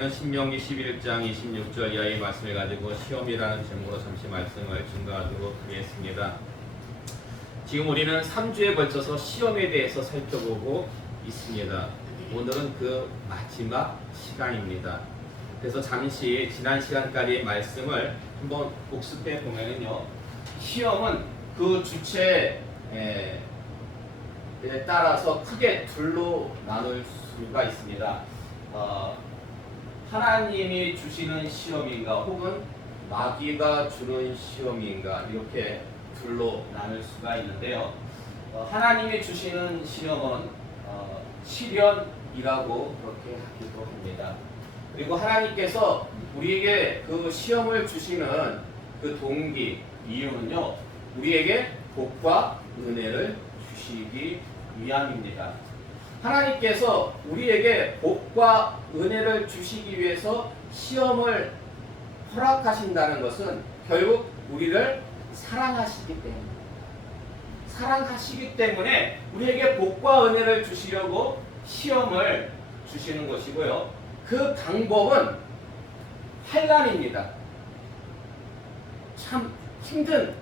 시간에는 신명기 11장 26절 이하의 말씀을 가지고 시험이라는 제목으로 잠시 말씀을 증거하도록 하겠습니다. 지금 우리는 3주에 걸쳐서 시험에 대해서 살펴보고 있습니다. 오늘은 그 마지막 시간입니다. 그래서 잠시 지난 시간까지의 말씀을 한번 복습해 보면요, 시험은 그 주체에 따라서 크게 둘로 나눌 수가 있습니다. 하나님이 주시는 시험인가 혹은 마귀가 주는 시험인가, 이렇게 둘로 나눌 수가 있는데요. 하나님이 주시는 시험은 시련이라고 그렇게 하기도 합니다. 그리고 하나님께서 우리에게 그 시험을 주시는 그 동기, 이유는요, 우리에게 복과 은혜를 주시기 위함입니다. 하나님께서 우리에게 복과 은혜를 주시기 위해서 시험을 허락하신다는 것은 결국 우리를 사랑하시기 때문에 우리에게 복과 은혜를 주시려고 시험을 주시는 것이고요. 그 방법은 환난입니다. 참 힘든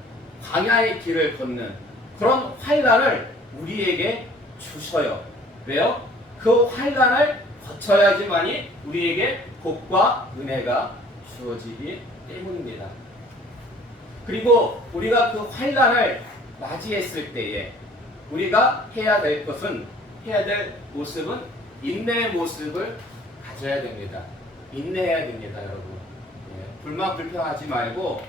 광야의 길을 걷는 그런 환난을 우리에게 주셔요. 왜요? 그 환난을 거쳐야지만이 우리에게 복과 은혜가 주어지기 때문입니다. 그리고 우리가 그 환난을 맞이했을 때에 우리가 해야 될 모습은 인내의 모습을 가져야 됩니다. 인내해야 됩니다, 여러분. 불만 불평하지 말고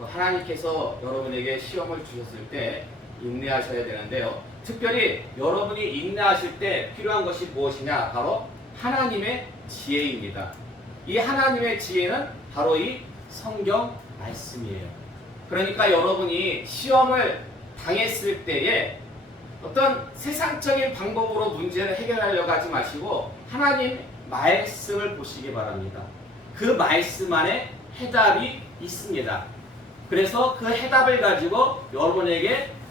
하나님께서 여러분에게 시험을 주셨을 때 인내하셔야 되는데요. 특별히 여러분이 인내하실 때 필요한 것이 무엇이냐? 바로 하나님의 지혜입니다. 이 하나님의 지혜는 바로 이 성경 말씀이에요. 그러니까 여러분이 시험을 당했을 때에 어떤 세상적인 방법으로 문제를 해결하려고 하지 마시고 하나님 말씀을 보시기 바랍니다. 그 말씀 안에 해답이 있습니다. 그래서 그 해답을 가지고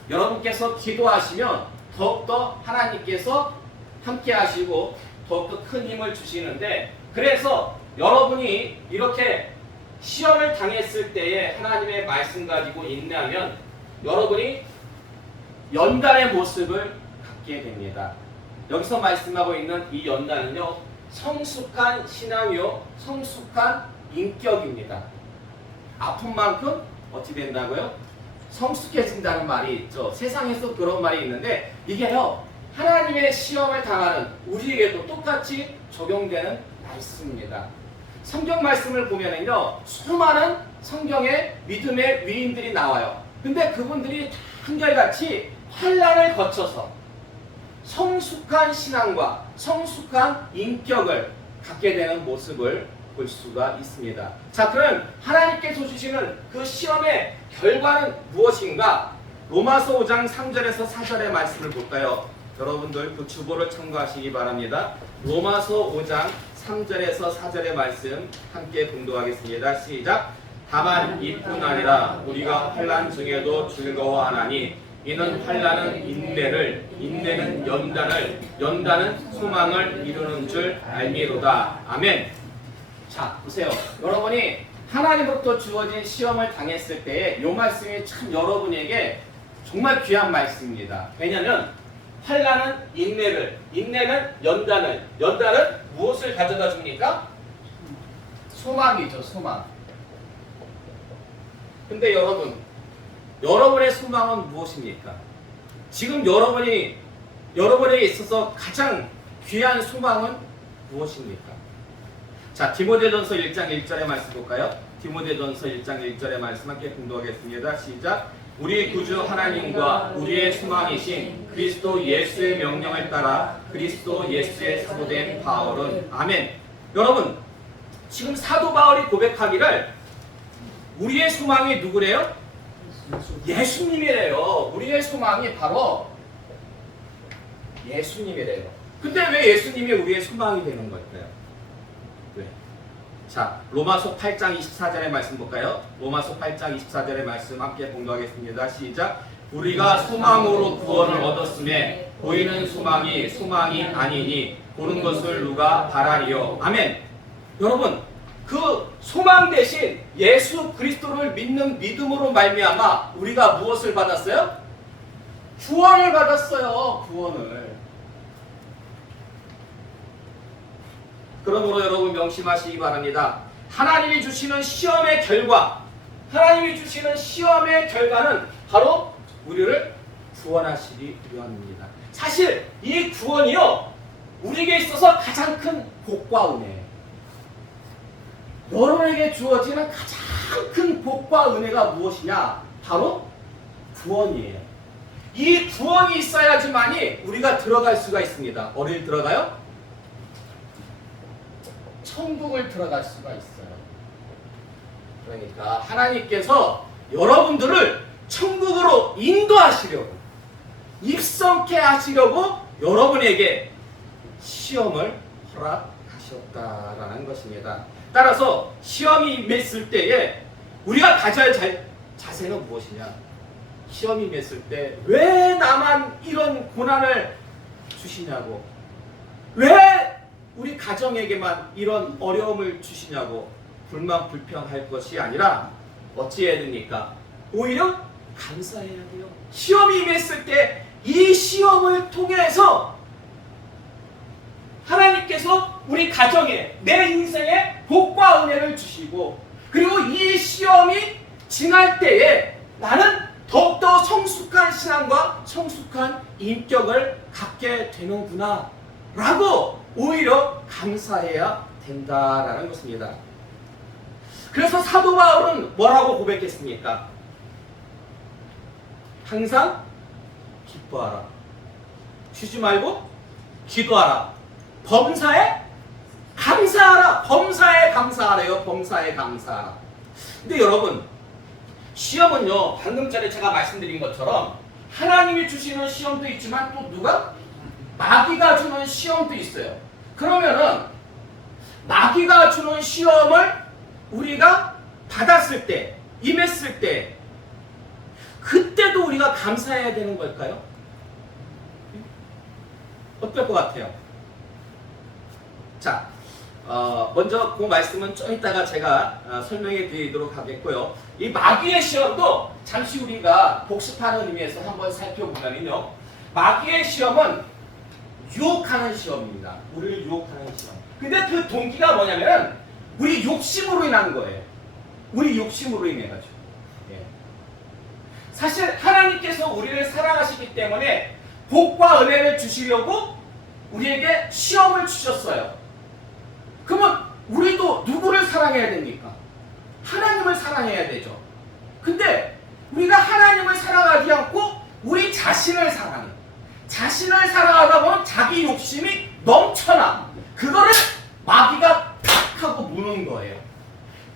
여러분께서 기도하시면 더욱더 하나님께서 함께 하시고 더욱더 큰 힘을 주시는데, 그래서 여러분이 이렇게 시험을 당했을 때에 하나님의 말씀 가지고 인내하면 여러분이 연단의 모습을 갖게 됩니다. 여기서 말씀하고 있는 이 연단은요, 성숙한 신앙이요, 성숙한 인격입니다. 아픈 만큼 어떻게 된다고요? 성숙해진다는 말이 있죠. 세상에서 그런 말이 있는데 이게요, 하나님의 시험을 당하는 우리에게도 똑같이 적용되는 말씀입니다. 성경 말씀을 보면은요, 수많은 성경의 믿음의 위인들이 나와요. 근데 그분들이 다 한결같이 환난을 거쳐서 성숙한 신앙과 성숙한 인격을 갖게 되는 모습을 볼 수가 있습니다. 자, 그럼 하나님께서 주시는 그 시험의 결과는 무엇인가? 로마서 5장 3절에서 4절의 말씀을 볼까요? 여러분들 그 주보를 참고하시기 바랍니다. 로마서 5장 3절에서 4절의 말씀 함께 봉독하겠습니다. 시작! 다만 이뿐 아니라 우리가 환난 중에도 즐거워하나니 이는 환난은 인내를, 인내는 연단을, 연단은 소망을 이루는 줄 알미로다. 아멘. 자, 보세요. 여러분이 하나님으로부터 주어진 시험을 당했을 때에 이 말씀이 참 여러분에게 정말 귀한 말씀입니다. 왜냐하면 환난은 인내를, 인내는 연단을, 연단은 무엇을 가져다 줍니까? 소망이죠, 소망. 근데 여러분의 소망은 무엇입니까? 지금 여러분에게 있어서 가장 귀한 소망은 무엇입니까? 자, 디모데전서 1장 1절의 말씀 볼까요? 디모데전서 1장 1절의 말씀 함께 공독하겠습니다. 시작! 우리 구주 하나님과 우리의 소망이신 그리스도 예수의 명령을 따라 그리스도 예수의 사도된 바울은, 아멘. 여러분, 지금 사도 바울이 고백하기를 우리의 소망이 누구래요? 예수님이래요. 우리의 소망이 바로 예수님이래요. 근데 왜 예수님이 우리의 소망이 되는 걸까요? 왜? 자, 로마서 8장 24절의 말씀 볼까요? 로마서 8장 24절의 말씀 함께 공독하겠습니다. 시작! 우리가 소망으로 구원을 얻었음에 보이는 소망이 아니니 보는 것을 누가 바라리요. 아멘. 여러분, 그 소망 대신 예수 그리스도를 믿는 믿음으로 말미암아 우리가 무엇을 받았어요? 구원을 받았어요. 구원을. 그러므로 여러분 명심하시기 바랍니다. 하나님이 주시는 시험의 결과는 바로 우리를 구원하시기 위함입니다. 사실 이 구원이요, 우리에게 있어서 가장 큰 복과 은혜예요. 여러분에게 주어지는 가장 큰 복과 은혜가 무엇이냐? 바로 구원이에요. 이 구원이 있어야지만이 우리가 들어갈 수가 있습니다. 어디를 들어가요? 천국을 들어갈 수가 있어요. 그러니까 하나님께서 여러분들을 천국으로 인도하시려고, 입성케 하시려고 여러분에게 시험을 허락하셨다라는 것입니다. 따라서 시험이 임했을 때에 우리가 가져야 할 자세는 무엇이냐? 시험이 임했을 때 왜 나만 이런 고난을 주시냐고, 왜 우리 가정에게만 이런 어려움을 주시냐고 불만 불평할 것이 아니라 어찌해야 됩니까? 오히려 감사해야 돼요. 시험이 임했을 때 이 시험을 통해서 하나님께서 우리 가정에, 내 인생에 복과 은혜를 주시고, 그리고 이 시험이 지날 때에 나는 더욱더 성숙한 신앙과 성숙한 인격을 갖게 되는구나 라고 오히려 감사해야 된다라는 것입니다. 그래서 사도 바울은 뭐라고 고백했습니까? 항상 기뻐하라. 쉬지 말고 기도하라. 범사에 감사하라. 범사에 감사하래요. 범사에 감사하라. 근데 여러분, 시험은요, 방금 전에 제가 말씀드린 것처럼 하나님이 주시는 시험도 있지만 또 누가? 마귀가 주는 시험도 있어요. 그러면은 마귀가 주는 시험을 우리가 받았을 때, 임했을 때, 그때도 우리가 감사해야 되는 걸까요? 어떨 것 같아요? 자, 먼저 그 말씀은 좀 이따가 제가 설명해 드리도록 하겠고요. 이 마귀의 시험도 잠시 우리가 복습하는 의미에서 한번 살펴보면요, 마귀의 시험은 유혹하는 시험입니다. 우리를 유혹하는 시험. 근데 그 동기가 뭐냐면 우리 욕심으로 인한 거예요. 우리 욕심으로 인해 가지고. 예. 사실 하나님께서 우리를 사랑하시기 때문에 복과 은혜를 주시려고 우리에게 시험을 주셨어요. 그러면 우리도 누구를 사랑해야 됩니까? 하나님을 사랑해야 되죠. 근데 우리가 하나님을 사랑하지 않고 우리 자신을 사랑해. 자신을 사랑하다 보면 자기 욕심이 넘쳐나. 그거를 마귀가 탁 하고 무는 거예요.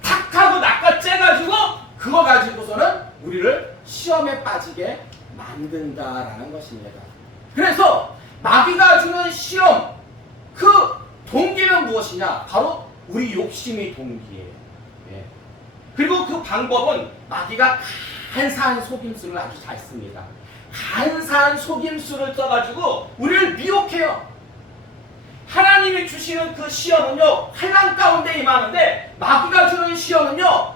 탁 하고 낚아채가지고 그거 가지고서는 우리를 시험에 빠지게 만든다라는 것입니다. 그래서 마귀가 주는 시험, 그 동기는 무엇이냐? 바로 우리 욕심이 동기예요. 예. 그리고 그 방법은 마귀가 간사한 속임수를 아주 잘 씁니다. 간사한 속임수를 써가지고 우리를 미혹해요. 하나님이 주시는 그 시험은요, 환난 가운데 임하는데 마귀가 주는 시험은요,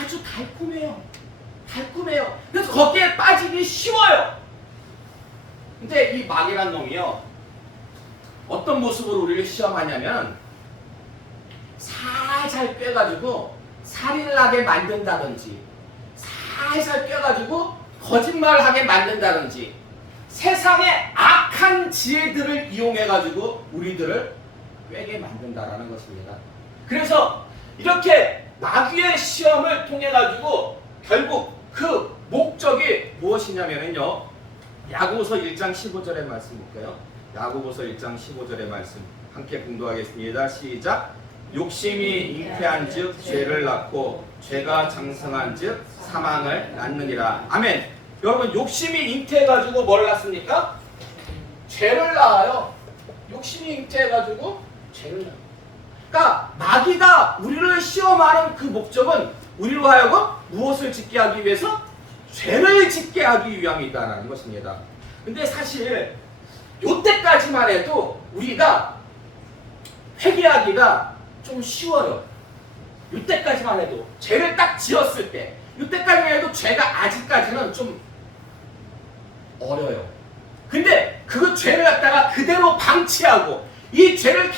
아주 달콤해요. 달콤해요. 그래서 거기에 빠지기 쉬워요. 근데 이 마귀란 놈이요, 어떤 모습으로 우리를 시험하냐면 살살 꿰가지고 살인을 하게 만든다든지, 살살 꿰가지고 거짓말하게 만든다든지, 세상의 악한 지혜들을 이용해가지고 우리들을 꿰게 만든다라는 것입니다. 그래서 이렇게 마귀의 시험을 통해가지고 결국 그 목적이 무엇이냐면요, 야고보서 1장 15절의 말씀 볼까요? 야고보서 1장 15절의 말씀 함께 공독하겠습니다. 시작. 욕심이 잉태한즉 죄를 낳고 죄가 장성한즉 사망을 낳느니라. 아멘. 여러분, 욕심이 잉태해가지고 뭘 낳습니까? 죄를 낳아요. 욕심이 잉태해가지고 죄를 낳아요. 그러니까 마귀가 우리를 시험하는 그 목적은 우리로 하여금 무엇을 짓게 하기 위해서? 죄를 짓게 하기 위함이다라는 것입니다. 근데 사실 요때까지만 해도 우리가 회개하기가 좀 쉬워요. 이때까지만 해도 죄를 딱 지었을 때 이때까지만 해도 죄가 아직까지는 좀 어려요. 근데 그 죄를 갖다가 그대로 방치하고 이 죄를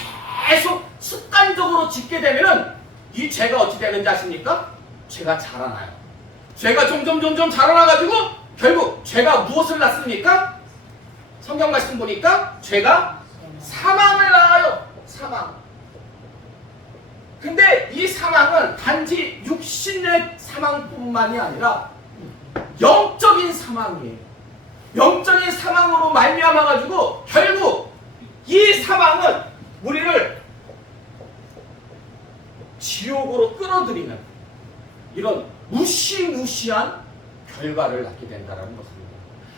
계속 습관적으로 짓게 되면은 이 죄가 어찌 되는지 아십니까? 죄가 자라나요. 죄가 점점 자라나가지고 결국 죄가 무엇을 낳습니까? 성경 말씀 보니까 죄가 사망을 낳아요. 사망. 근데 이 사망은 단지 육신의 사망뿐만이 아니라 영적인 사망이에요. 영적인 사망으로 말미암아 가지고 결국 이 사망은 우리를 지옥으로 끌어들이는 이런 무시무시한 결과를 낳게 된다는 것입니다.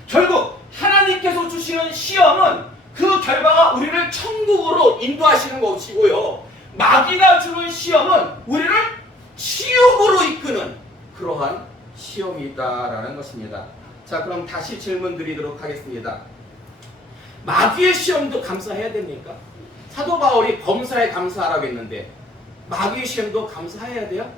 결국 하나님께서 주시는 시험은 그 결과가 우리를 천국으로 인도하시는 것이고요. 마귀가 주는 시험은 우리를 지옥으로 이끄는 그러한 시험이다라는 것입니다. 자, 그럼 다시 질문 드리도록 하겠습니다. 마귀의 시험도 감사해야 됩니까? 사도 바울이 범사에 감사하라고 했는데 마귀의 시험도 감사해야 돼요?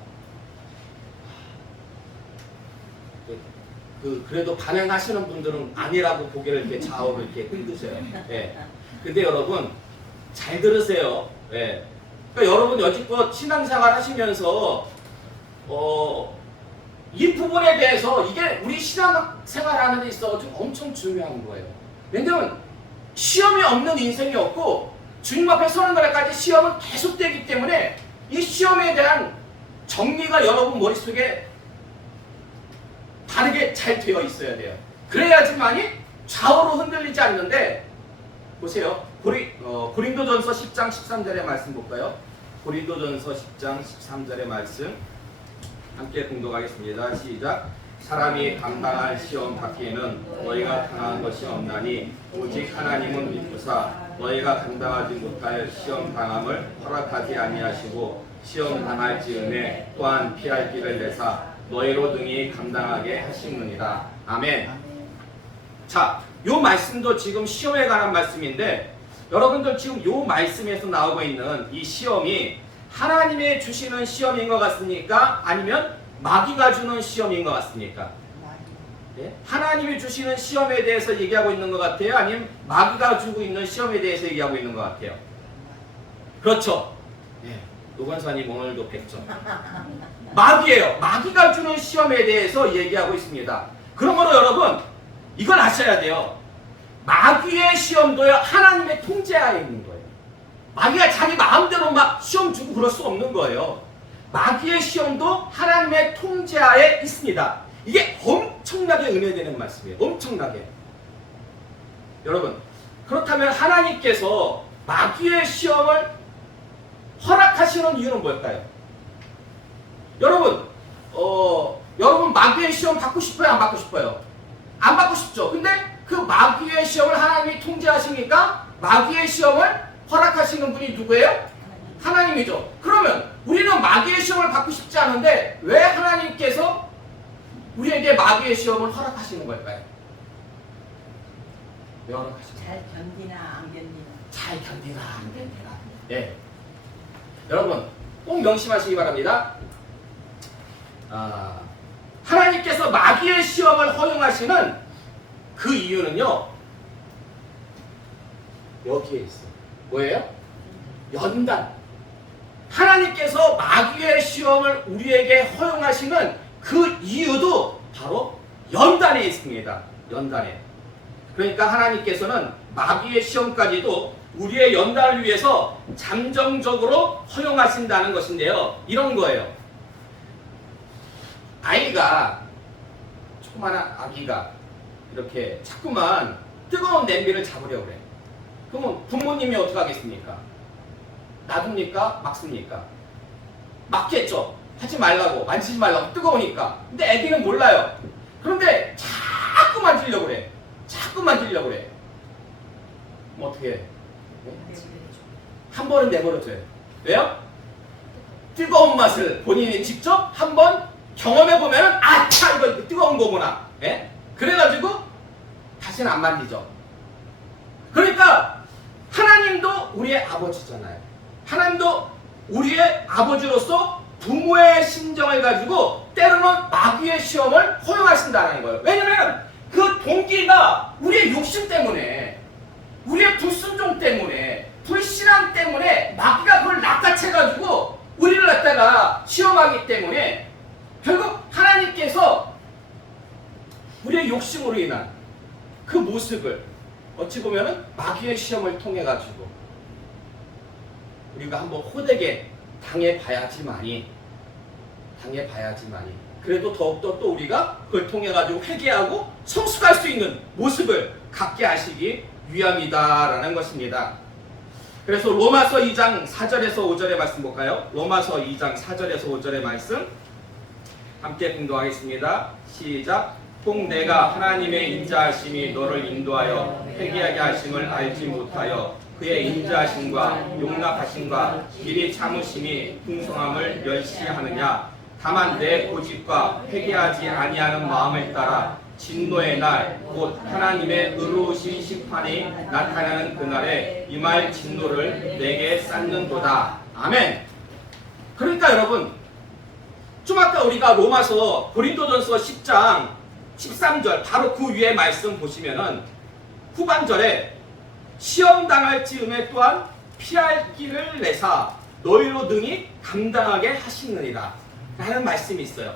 그래도 반응하시는 분들은 아니라고 고개를 이렇게 좌우로 이렇게 흔드세요. 예. 근데 여러분 잘 들으세요. 예. 그러니까 여러분 여지껏 신앙생활 하시면서 이 부분에 대해서 이게 우리 신앙생활하는 데 있어서 좀 엄청 중요한 거예요. 왜냐면 시험이 없는 인생이 없고 주님 앞에 서는 날까지 시험은 계속되기 때문에 이 시험에 대한 정리가 여러분 머릿속에 다르게 잘 되어 있어야 돼요. 그래야지만이 좌우로 흔들리지 않는데 보세요. 고린도전서 10장 13절의 말씀 볼까요? 고린도전서 10장 13절의 말씀 함께 공독하겠습니다. 시작. 사람이 감당할 시험 받기에는 너희가 당한 것이 없나니 오직 하나님은 믿으사 너희가 감당하지 못할 시험 당함을 허락하지 아니하시고 시험 당할 즈음에 또한 피할 길을 내사 너희로 등이 감당하게 하시느니라. 아멘. 자, 요 말씀도 지금 시험에 관한 말씀인데 여러분들 지금 요 말씀에서 나오고 있는 이 시험이 하나님의 주시는 시험인 것 같습니까? 아니면 마귀가 주는 시험인 것 같습니까? 네? 하나님이 주시는 시험에 대해서 얘기하고 있는 것 같아요? 아니면 마귀가 주고 있는 시험에 대해서 얘기하고 있는 것 같아요? 그렇죠. 네. 노관사님 오늘도 100점. 마귀예요. 마귀가 주는 시험에 대해서 얘기하고 있습니다. 그러므로 여러분 이걸 아셔야 돼요. 마귀의 시험도요 하나님의 통제하에 있는 거예요. 마귀가 자기 마음대로 막 시험 주고 그럴 수 없는 거예요. 마귀의 시험도 하나님의 통제하에 있습니다. 이게 엄청나게 은혜되는 말씀이에요. 엄청나게. 여러분 그렇다면 하나님께서 마귀의 시험을 허락하시는 이유는 뭘까요? 여러분 여러분 마귀의 시험 받고 싶어요? 안 받고 싶어요? 안 받고 싶죠. 근데 그 마귀의 시험을 하나님이 통제하시니까 마귀의 시험을 허락하시는 분이 누구예요? 하나님이죠. 그러면 우리는 마귀의 시험을 받고 싶지 않은데 왜 하나님께서 우리에게 마귀의 시험을 허락하시는 걸까요? 왜 허락하시나요? 잘 견디나 안 견디나. 잘 견디나 안 견디나. 예. 여러분 꼭 명심하시기 바랍니다. 하나님께서 마귀의 시험을 허용하시는 그 이유는요 여기에 있어요. 뭐예요? 연단. 하나님께서 마귀의 시험을 우리에게 허용하시는 그 이유도 바로 연단에 있습니다. 연단에. 그러니까 하나님께서는 마귀의 시험까지도 우리의 연단을 위해서 잠정적으로 허용하신다는 것인데요. 이런 거예요. 아이가 조그마한 아기가 이렇게 자꾸만 뜨거운 냄비를 잡으려고 그래. 그러면 부모님이 어떻게 하겠습니까? 놔둡니까? 막습니까? 막겠죠. 하지 말라고, 만지지 말라고, 뜨거우니까. 근데 애기는 몰라요. 그런데 자꾸 만지려고 그래. 자꾸 만지려고 그래. 그럼 어떻게 해? 네? 한 번은 내버려줘요. 왜요? 뜨거운 맛을 본인이 직접 한번 경험해보면은 아차 이거 뜨거운 거구나. 예? 그래가지고 다시는 안 만지죠. 그러니까 하나님도 우리의 아버지잖아요. 하나님도 우리의 아버지로서 부모의 심정을 가지고 때로는 마귀의 시험을 허용하신다는 거예요. 왜냐면 그 동기가 우리의 욕심 때문에, 우리의 불순종 때문에, 불신앙 때문에 마귀가 그걸 낚아채가지고 우리를 갖다가 시험하기 때문에 결국 하나님께서 우리의 욕심으로 인한 그 모습을 어찌 보면은 마귀의 시험을 통해 가지고 우리가 한번 호되게 당해봐야지만이 그래도 더욱더 또 우리가 그걸 통해 가지고 회개하고 성숙할 수 있는 모습을 갖게 하시기 위함이다라는 것입니다. 그래서 로마서 2장 4절에서 5절의 말씀 볼까요? 로마서 2장 4절에서 5절의 말씀 함께 공독하겠습니다. 시작. 혹 내가 하나님의 인자하심이 너를 인도하여 회개하게 하심을 알지 못하여 그의 인자하심과 용납하심과 길이 참으심이 풍성함을 멸시하느냐. 다만 내 고집과 회개하지 아니하는 마음을 따라 진노의 날 곧 하나님의 의로우신 심판이 나타나는 그날에 임할 진노를 내게 쌓는도다. 아멘. 그러니까 여러분, 좀 아까 우리가 로마서 고린도전서 10장 13절 바로 그 위에 말씀 보시면은 후반절에 시험 당할 즈음에 또한 피할 길을 내사 너희로 능히 감당하게 하시느니라 라는 말씀이 있어요.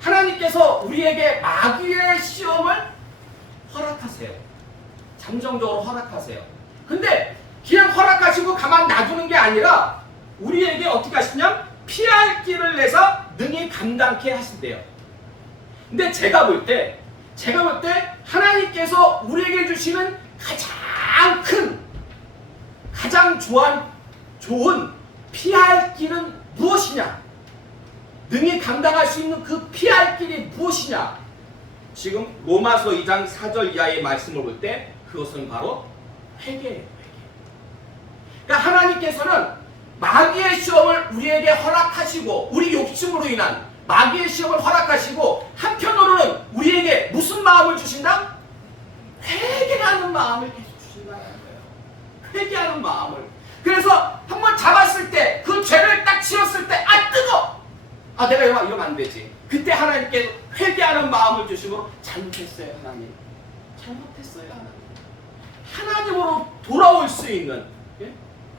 하나님께서 우리에게 마귀의 시험을 허락하세요. 잠정적으로 허락하세요. 근데 그냥 허락하시고 가만 놔두는 게 아니라 우리에게 어떻게 하시냐? 피할 길을 내서 능히 감당케 하신대요. 근데 제가 볼 때 하나님께서 우리에게 주시는 가장 큰, 가장 좋은 피할 길은 무엇이냐? 능히 감당할 수 있는 그 피할 길이 무엇이냐? 지금 로마서 2장 4절 이하의 말씀을 볼 때 그것은 바로 회개예요. 그러니까 하나님께서는 마귀의 시험을 우리에게 허락하시고 우리 욕심으로 인한 마귀의 시험을 허락하시고 한편으로는 우리에게 무슨 마음을 주신다? 회개하는 마음을 계속 주신다는 거예요. 회개하는 마음을. 그래서 한번 잡았을 때 그 죄를 딱 지었을 때 뜨거! 내가 이러면 안 되지. 그때 하나님께 회개하는 마음을 주시고 잘못했어요 하나님. 잘못했어요 하나님. 하나님으로 돌아올 수 있는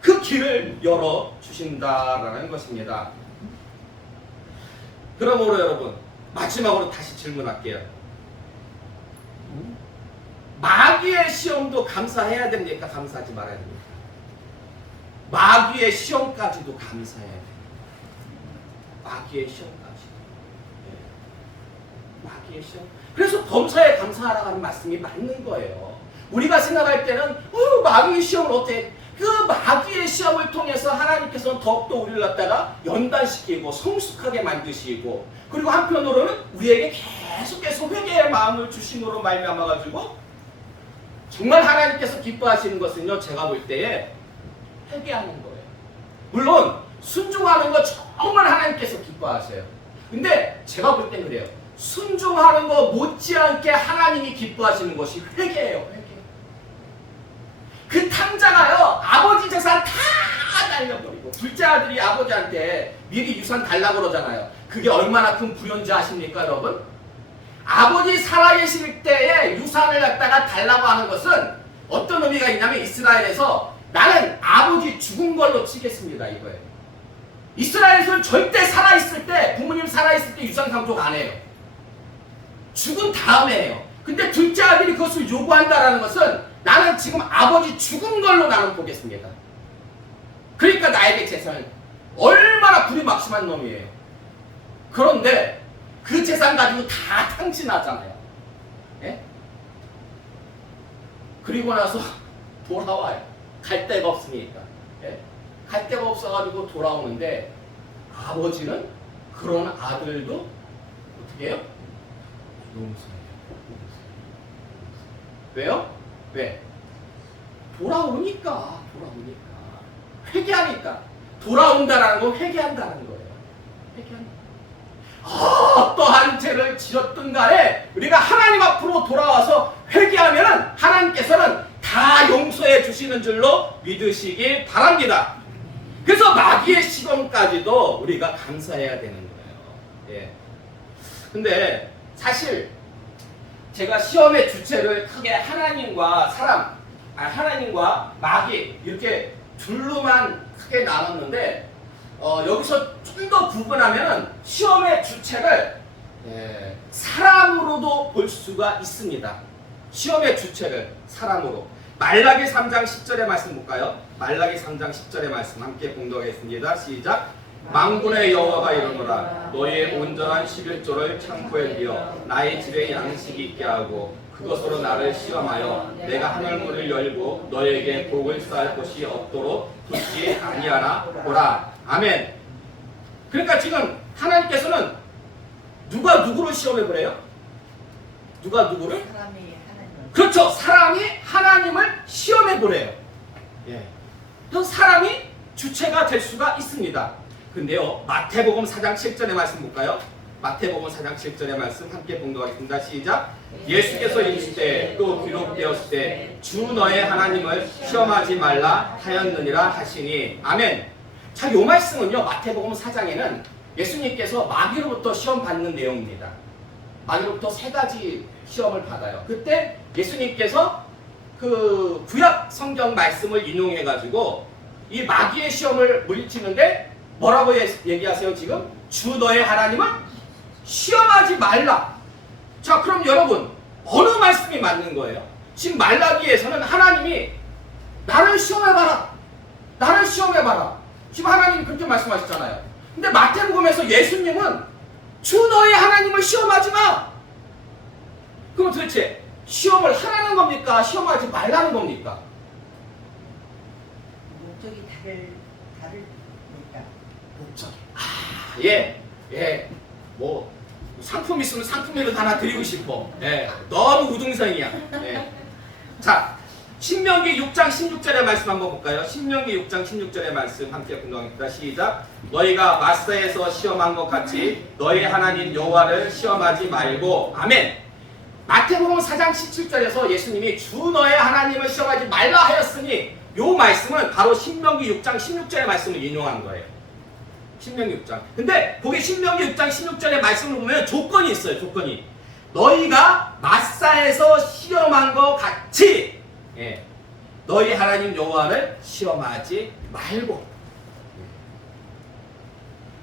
그 길을 열어주신다라는 것입니다. 그러므로 여러분 마지막으로 다시 질문할게요. 마귀의 시험도 감사해야 됩니까? 감사하지 말아야 됩니까? 마귀의 시험까지도 감사해야 됩니다. 마귀의 시험까지. 마귀의 시험. 그래서 범사에 감사하라고 하는 말씀이 맞는 거예요. 우리가 생각할 때는 마귀의 시험을 어떻게 그 마귀의 시험을 통해서 하나님께서는 더욱더 우리를 갖다가 연단시키고 성숙하게 만드시고 그리고 한편으로는 우리에게 계속해서 회개의 마음을 주심으로 말미암아가지고 정말 하나님께서 기뻐하시는 것은요, 제가 볼 때에 회개하는 거예요. 물론 순종하는 거 정말 하나님께서 기뻐하세요. 근데 제가 볼 때 그래요. 순종하는 거 못지않게 하나님이 기뻐하시는 것이 회개예요. 회개. 그 탕자가요, 아버지 재산 다 날려버리고 둘째 아들이 아버지한테 미리 유산 달라고 그러잖아요. 그게 얼마나 큰 불효인지 아십니까 여러분? 아버지 살아계실 때에 유산을 갖다가 달라고 하는 것은 어떤 의미가 있냐면 이스라엘에서 나는 아버지 죽은 걸로 치겠습니다 이거예요. 이스라엘에서는 절대 살아있을 때, 부모님 살아있을 때 유산 상속 안 해요. 죽은 다음에 해요. 근데 둘째 아들이 그것을 요구한다라는 것은 나는 지금 아버지 죽은 걸로 나는 보겠습니다. 그러니까 나에게 재산은 얼마나 불의막심한 놈이에요. 그런데 그 재산 가지고 다 탕진하잖아요. 예? 그리고 나서 돌아와요. 갈 데가 없으니까. 예? 갈 데가 없어가지고 돌아오는데 아버지는 그런 아들도 어떻게 해요? 용서해요. 왜요? 왜? 돌아오니까. 회개하니까. 돌아온다라는 건 회개한다는 거예요. 회개한다. 어떠한 죄를 지었든 간에 우리가 하나님 앞으로 돌아와서 회개하면은 하나님께서는 다 용서해 주시는 줄로 믿으시기 바랍니다. 그래서 마귀의 시험까지도 우리가 감사해야 되는 거예요. 예. 근데 사실 제가 시험의 주체를 크게 하나님과 하나님과 마귀 이렇게 둘로만 크게 나눴는데 여기서 좀 더 구분하면 시험의 주체를 사람으로도 볼 수가 있습니다. 시험의 주체를 사람으로. 말라기 3장 10절의 말씀 볼까요? 말라기 3장 10절의 말씀 함께 봉독하겠습니다. 시작. 만군의 여호와가 이르노라 너희의 온전한 11조를 창고에 비어 나의 집에 양식이 있게 하고 그것으로 나를 시험하여 내가 하늘문을 열고 너희에게 복을 쌓을 곳이 없도록 두지 아니하나 보라. 아멘. 그러니까 지금 하나님께서는 누가 누구를 시험해 보래요? 누가 누구를? 사람이 하나님을. 그렇죠. 사람이 하나님을 시험해 보래요. 예. 그래서 사람이 주체가 될 수가 있습니다. 근데요, 마태복음 4장 7절의 말씀 볼까요? 마태복음 4장 7절의 말씀 함께 봉독하겠습니다. 시작. 예수께서 이르시되 또 기록되었을 때 주 너의 하나님을 시험하지 말라 하였느니라 하시니. 아멘. 자, 요 말씀은요, 마태복음 4장에는 예수님께서 마귀로부터 시험 받는 내용입니다. 마귀로부터 3가지 시험을 받아요. 그때 예수님께서 그 구약 성경 말씀을 인용해가지고 이 마귀의 시험을 물리치는데 뭐라고 얘기하세요 지금? 주 너의 하나님을 시험하지 말라. 자, 그럼 여러분 어느 말씀이 맞는 거예요? 지금 말라기에서는 하나님이 나를 시험해봐라. 나를 시험해봐라. 지금 하나님이 그렇게 말씀하셨잖아요. 근데 마태복음에서 예수님은 주 너의 하나님을 시험하지 마. 그럼 도대체 시험을 하라는 겁니까? 시험하지 말라는 겁니까? 목적이 다르니까. 목적이. 예. 뭐 상품 있으면 상품이라도 하나 드리고 싶어. 예. 너무 우등성이야. 예. 자, 신명기 6장 16절의 말씀 한번 볼까요? 신명기 6장 16절의 말씀 함께 공동합니다. 시작. 너희가 마사에서 시험한 것 같이 너희 하나님 여호와를 시험하지 말고. 아멘. 마태복음 4장 17절에서 예수님이 주 너의 하나님을 시험하지 말라 하였으니 요 말씀은 바로 신명기 6장 16절의 말씀을 인용한 거예요. 신명기 6장. 근데 거기 신명기 6장 16절의 말씀을 보면 조건이 있어요. 조건이. 너희가 마사에서 시험한 것 같이 너희 하나님 여호와를 시험하지 말고.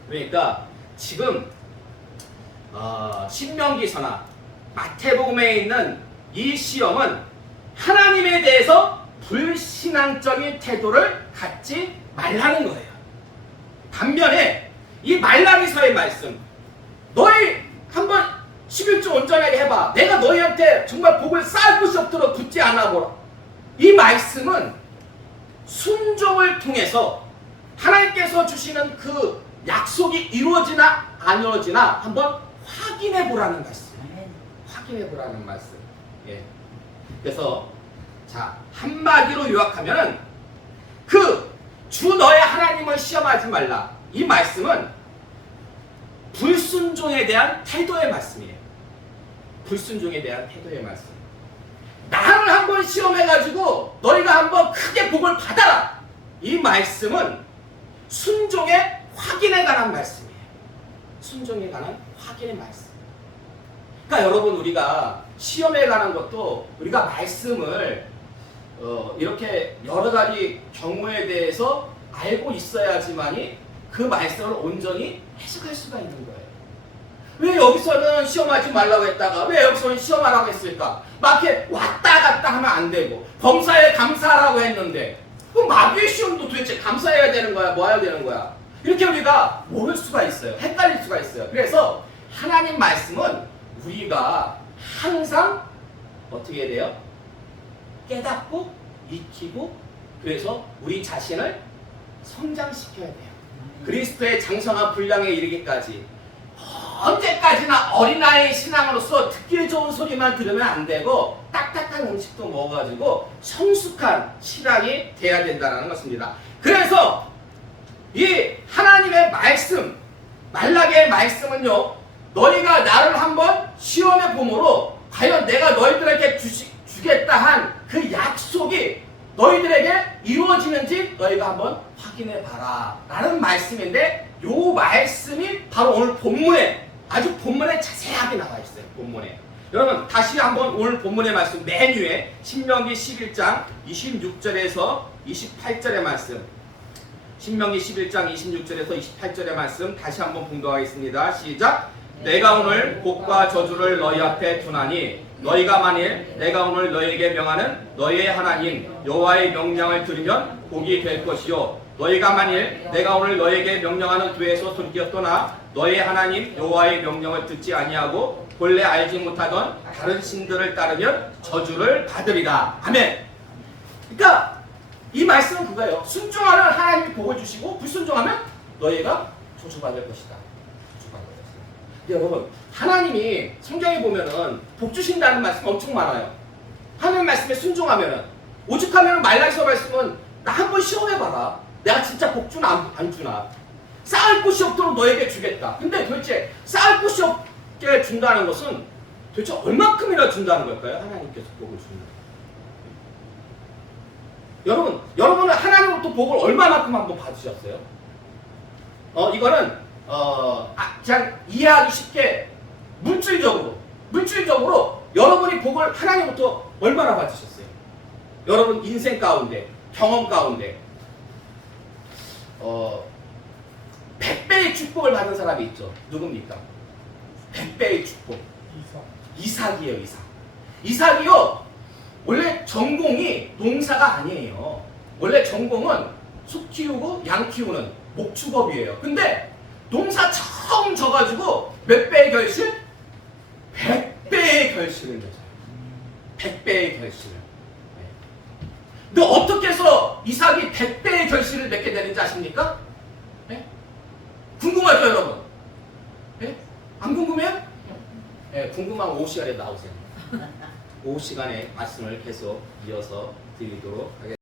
그러니까 지금 신명기서나 마태복음에 있는 이 시험은 하나님에 대해서 불신앙적인 태도를 갖지 말라는 거예요. 반면에 이 말라기서의 말씀, 너희 한번 11조 온전하게 해봐. 내가 너희한테 정말 복을 쌓을 곳이 없도록 굳지 않아 보라. 이 말씀은 순종을 통해서 하나님께서 주시는 그 약속이 이루어지나 안 이루어지나 한번 확인해 보라는 말씀. 확인해 보라는 말씀. 예. 그래서 자, 한마디로 요약하면은 그 주 너의 하나님을 시험하지 말라. 이 말씀은 불순종에 대한 태도의 말씀이에요. 불순종에 대한 태도의 말씀. 나를 한번 시험해가지고 너희가 한번 크게 복을 받아라. 이 말씀은 순종의 확인에 관한 말씀이에요. 순종에 관한 확인의 말씀. 그러니까 여러분, 우리가 시험에 관한 것도 우리가 말씀을 이렇게 여러 가지 경우에 대해서 알고 있어야지만이 그 말씀을 온전히 해석할 수가 있는 거예요. 왜 여기서는 시험하지 말라고 했다가 왜 여기서는 시험하라고 했을까? 막 이렇게 왔다 갔다 하면 안 되고 범사에 감사하라고 했는데 그럼 마귀의 시험도 도대체 감사해야 되는 거야? 뭐 해야 되는 거야? 이렇게 우리가 모를 수가 있어요. 헷갈릴 수가 있어요. 그래서 하나님 말씀은 우리가 항상 어떻게 해야 돼요? 깨닫고 익히고 그래서 우리 자신을 성장시켜야 돼요. 그리스도의 장성한 분량에 이르기까지 언제까지나 어린아이의 신앙으로서 듣기 좋은 소리만 들으면 안 되고 딱딱한 음식도 먹어가지고 성숙한 신앙이 돼야 된다는 것입니다. 그래서 이 하나님의 말씀, 말라기의 말씀은요, 너희가 나를 한번 시험해 보므로 과연 내가 너희들에게 주겠다 한 그 약속이 너희들에게 이루어지는지 너희가 한번 확인해 봐라 라는 말씀인데, 요 말씀이 바로 오늘 본문에, 아주 본문에 자세하게 나와 있어요. 본문에. 여러분 다시 한번 오늘 본문의 말씀 맨 위에 신명기 11장 26절에서 28절의 말씀, 신명기 11장 26절에서 28절의 말씀 다시 한번 봉독하겠습니다. 시작. 내가 오늘 복과 저주를 너희 앞에 두나니 너희가 만일 내가 오늘 너희에게 명하는 너희의 하나님 여호와의 명령을 들으면 복이 될 것이요, 너희가 만일 내가 오늘 너희에게 명령하는 교회에서 돌이켜 떠나 너희의 하나님 여호와의 명령을 듣지 아니하고 본래 알지 못하던 다른 신들을 따르면 저주를 받으리라. 아멘. 그러니까 이 말씀은 그거예요. 순종하면 하나님이 복을 주시고 불순종하면 너희가 저주받을 것이다. 저주받을 것이다. 여러분 하나님이 성경에 보면은 복 주신다는 말씀 엄청 많아요. 하나님 말씀에 순종하면은, 오직하면은 말라기서 말씀은 나 한번 시험해봐라. 내가 진짜 복 주나 안 주나. 쌓을 곳이 없도록 너에게 주겠다. 근데 도대체 쌓을 곳이 없게 준다는 것은 도대체 얼마큼이나 준다는 걸까요? 하나님께서 복을 준다. 여러분은 하나님으로부터 복을 얼마만큼 한번 받으셨어요? 이거는 그냥 이해하기 쉽게 물질적으로 여러분이 복을 하나님으로부터 얼마나 받으셨어요? 여러분 인생 가운데, 경험 가운데 100배의 축복을 받은 사람이 있죠. 누굽니까? 100배의 축복. 이삭이에요. 이삭이요. 원래 전공이 농사가 아니에요. 원래 전공은 소 키우고 양 키우는 목축업이에요. 근데 농사 처음 져가지고 몇 배의 결실? 100배의 결실을 맺어요. 100배의 결실을. 근데 어떻게 해서 이삭이 100배의 결실을 맺게 되는지 아십니까? 네? 궁금하죠, 여러분? 네? 안 궁금해요? 네, 궁금하면 오후 시간에 나오세요. 오후 시간에 말씀을 계속 이어서 드리도록 하겠습니다.